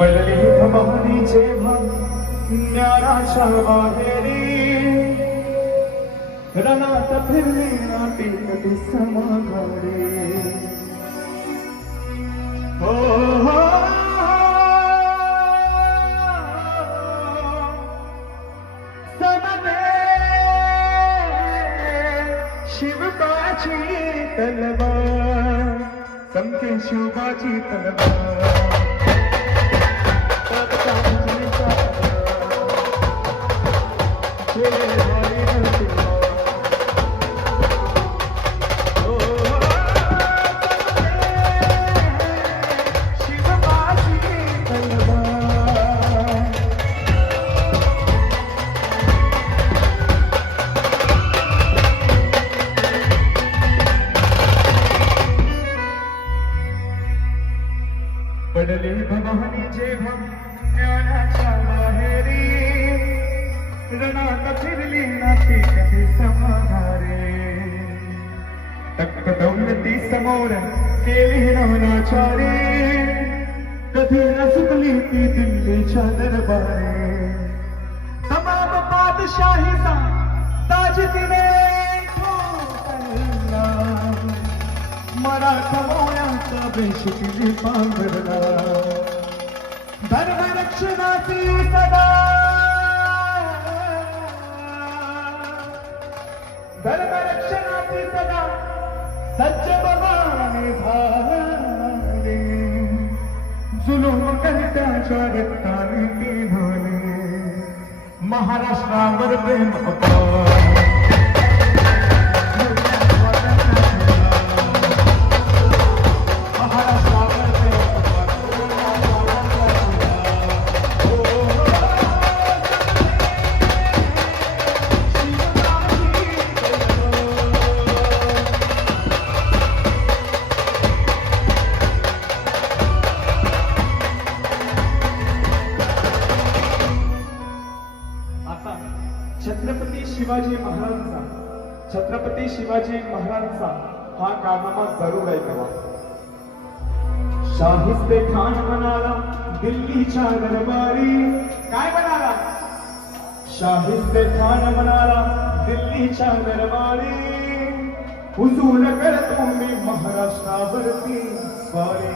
पडले भवानीचे भाग ज्ञानाच्या बाहेरी रणात फिरली नाटी कधी समाघारी। हो हो शिवबाची तलवार समके शिवबाची तलवार शिवबाची पडले भवानी जेव्हा ज्ञानाच्या बाहेरी रणात फिरली नाती कधी समाधारे तक्त दौलती समोर केली नवनाचारे कधी न ती दिल्लीच्या दरबारे तमाम पादशाहीचा ताज तिने ठोकरला. मराठा मोळ्याचा वेश तिने पांघरला धर्मरक्षणाची सदा धर्मरक्षणाची सदा सच्च भवानी झाले जुलूम करत्याच्या रक्ताने ती महाराष्ट्रावर छत्रपती शिवाजी महाराजांचा. छत्रपती शिवाजी महाराजांचा हा कारनामा जरूर ऐकावा शाहिस्ते खान म्हणाला दिल्लीच्या दरबारी काय म्हणाला? शाहिस्ते खान म्हणाला दिल्लीच्या दरबारी हुजूर करतो मी महाराष्ट्रावरती. स्वारी